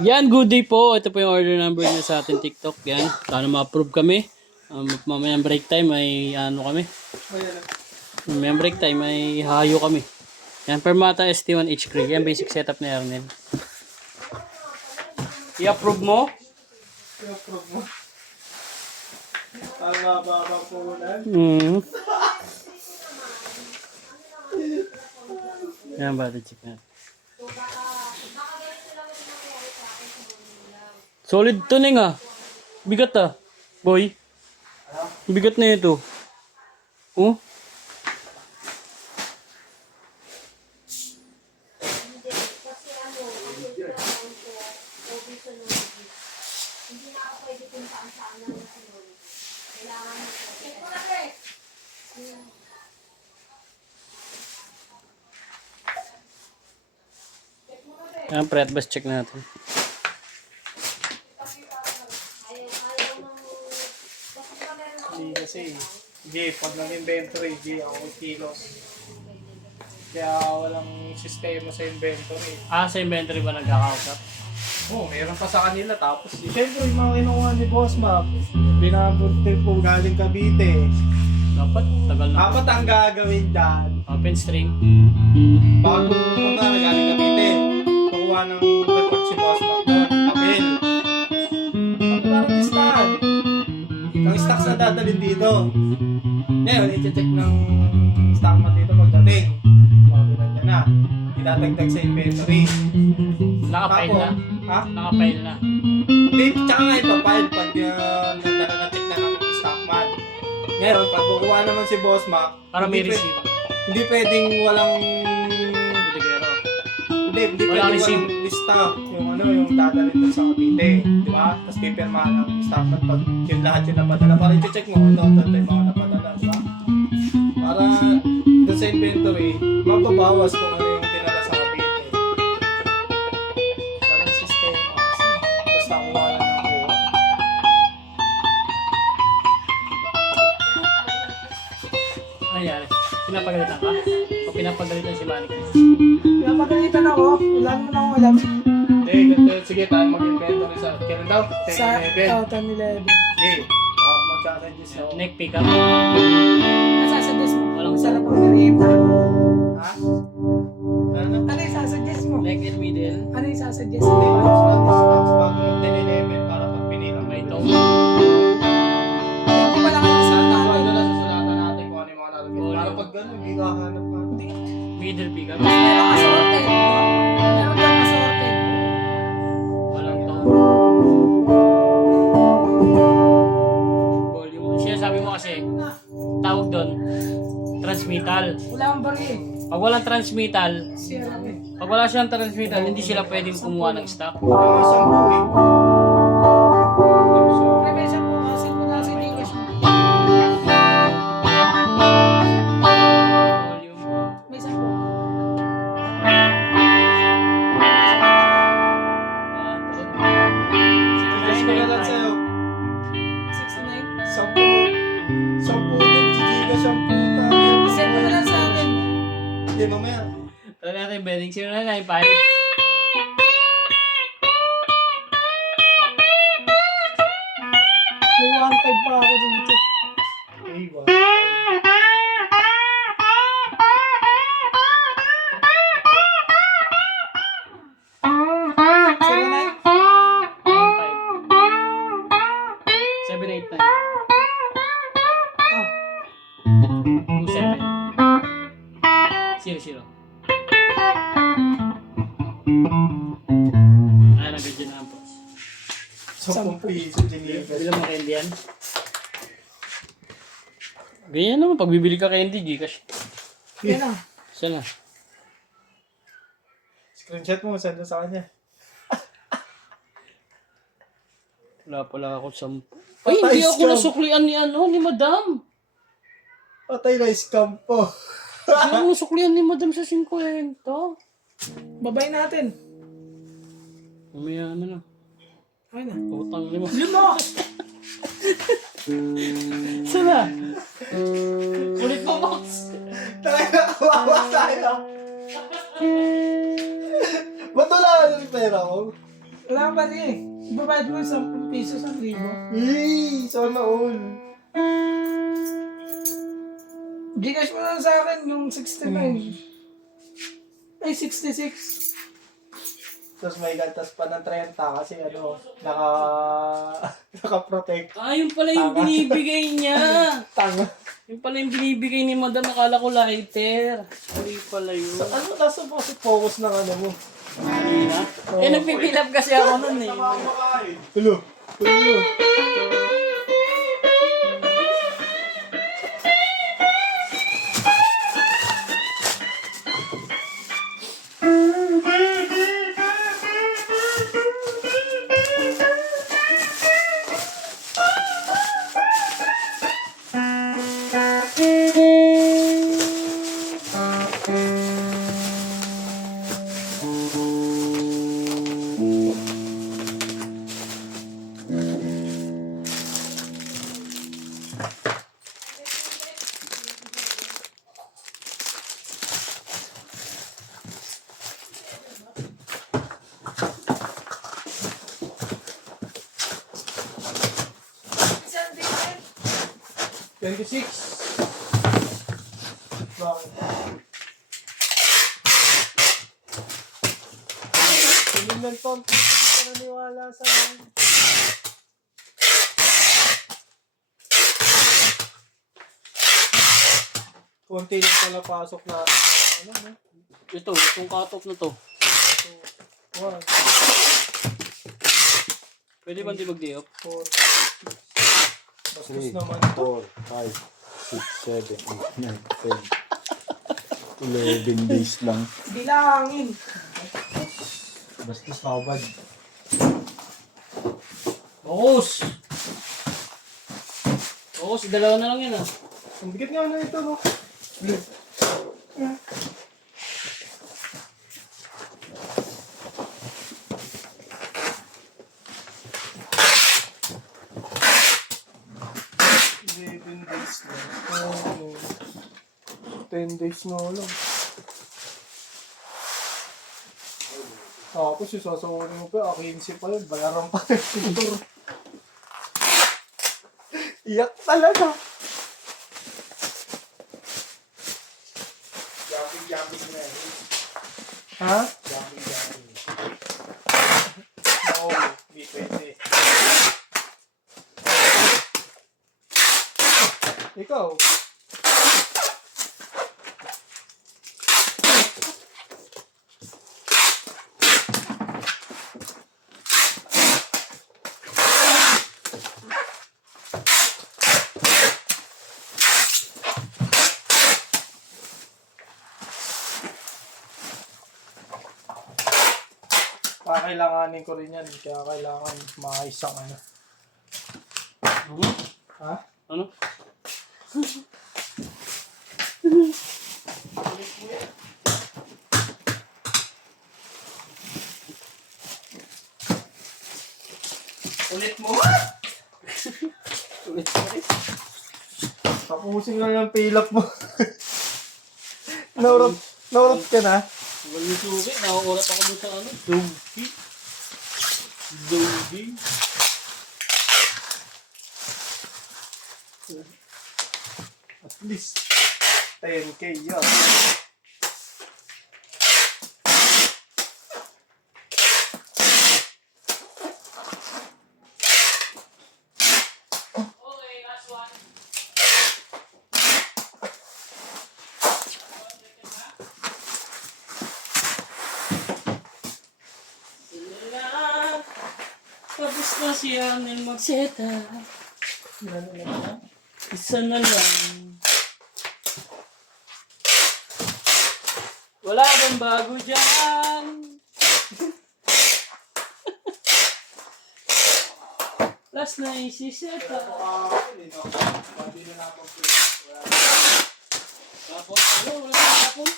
Yan, good day po. Ito po yung order number niya sa ating TikTok. Yan, sana ma-approve kami. Mamayang break time ay ano kami. Mamayang break time ay hayo kami. Yan, Permata ST1H Craig. Yan, basic setup ni Ernel. I-approve mo? I-approve mo. Tama ba po ulan? Yan, body check natin. Solid tuning ah. Bigat ah. Boy. Bigat na ito. Oh. Yan, pre, bus check natin. Kasi, pag nag-inventory, ako kilos. Kaya walang sistema sa inventory. Ah, sa inventory ba nagkakausap? Oo, meron pa sa kanila. Tapos, siyempre, yung mga kinuha ni Boss Mac, binabuntil po galing Cavite. Dapat, tagal na. Apat ang gagawin dyan. Open string. Bago punta na galing Cavite, kukuha ng report si Boss Mac doon. Apel. Ang parang listahan. Ang stocks na dadalhin dito. Ngayon, i-check ng stockman dito pagdating. Pagdating niya na. Itatagtag sa inventory. Nakapile na. Ha? Nakapile na. Hindi, tsaka nga ipapile pag nag-check na ng stockman. Ngayon, pag kukuha naman si Boss Mac, Para may receive. hindi pwedeng walang Budigero. hindi Walang pwedeng receive. walang lista yung dadalhin doon sa Cavite, di ba? Tapos pipirmahan ng stockman pag yung lahat yung napadala para i-check mo ito yung mga napadala, di ba? Para doon sa inventory, mababawas kung ano yung dinala sa Cavite. Walang sistema kasi basta kuha lang ng kuha. Ano nangyari? Pinapagalitan ka? O pinapagalitan si Manny Chris? Pinapagalitan ako, wala naman akong alam. Sige, tayo mag-inventory sa kailan daw? Sa 10-11. 10-11. Sige, mag-challenges ako. Neck pick up? Nasasuggest mo? Walang Masarap ang merienda. Ha? Ano? Ano yung sasuggest mo? Neck in middle? Ano yung sasuggest Hindi, mo? bago sila discuss bago mag-10-11 para pag pinilang May ito. tone. Hindi pala kayo sa Tagal natin. na susulatan natin kung ano yung mga lalagyan. Para pag gano'n, hindi kahanap ka. Hindi. Middle pick up? Meron assorted, no? Meron doon assorted. Walang tone. Volume. Siya sabi mo kasi, tawag doon, transmittal. Wala akong baril. Pag walang transmittal, Siya lang eh. pag wala siyang transmittal, hindi sila pwedeng kumuha ng stock. Yung isang buwing. Prevention po kasi mula sa English mo. Volume. May isang po. Suggest ko na lang sa'yo. 69. 10 din, Chichika, 10 Send mo na lang sa akin. Hindi, mamaya. Tala natin yung bedding. 0995. May 1.5 pa ako dito. Eh, wow. Zero nine. 789. Ah, 27. 00. Ah, nag-video na ang boss. 10 piso, Geneva. Bilang mo candy yan. Ganyan naman, pag bibili ka candy, Gcash. yan na. Siya na. Screenshot mo, send mo sa kanya. Wala pala ako 10. Ay, hindi ako nasuklian ni Madam. Patay na scam po. Hindi ako nasuklian ni Madam sa 50. Babay natin. Mamaya na. Ay na. Utang lima. Yun na! Sana? Kulit mo, Max. Talaga, kawawa tayo. Ba't wala ka ng pera ko? Wala ba rin eh. Ibabayad mo 10 piso, 1,000. Sana all. Gcash mo lang sa akin yung 69. Ay, 66. Tapos may gantas pa ng 30 kasi naka-protect. Ah, yun pala yung binibigay niya. Tanga. Yung pala yung binibigay ni madam, akala ko lighter. Sorry pala yun. Ano nasa focus ng ano mo? Kanina? Nagpipil up kasi ako nun eh. Hello. Hello. Isang din. 26. Bakit? Tingin ng Tom, hindi ka naniwala sa akin. Konti lang pala pasok na ano, no? Ito, itong cut-off na to. 1, Pwede ba hindi mag-day off? 4, 6. Bastos 3, naman 4, 5, 6, 7, 8, 9, 10. 11 days lang. Bilangin. Bastos nakabad. Focus! Focus, dalawa na lang yan ah. Ang bigat nga na ito, no? Days na. 10 days na lang. Tapos yung sasawarin mo pa, 15 pa yun, bayaran pa rin. Iyak talaga. Jumping na yun. Ha? Jumping. Oo, hindi pwede. Ikaw? Kakailanganin ko rin yan. Kaya kailangan maayos ang ano. Ano? Ha? Ano? Ulit mo? Ulit. Tapusin ka na ng pay-up mo. Naurot ka na? Wala yung sugi, nakukurat ako dun sa ano. Zombie. Zombie. At least 10K yan. Okay, last one. Tapos na siya ng magseta. Isa na lang. Wala bang bago dyan? Last na isiseta. Tapos, ano? Wala bang tapon?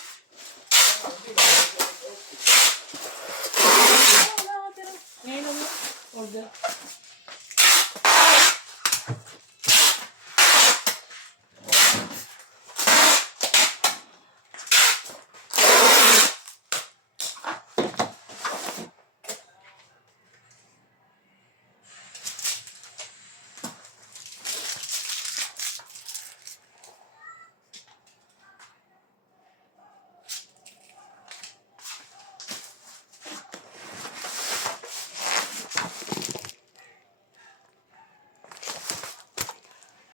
Wala ka tira. Ngayon lang. Order.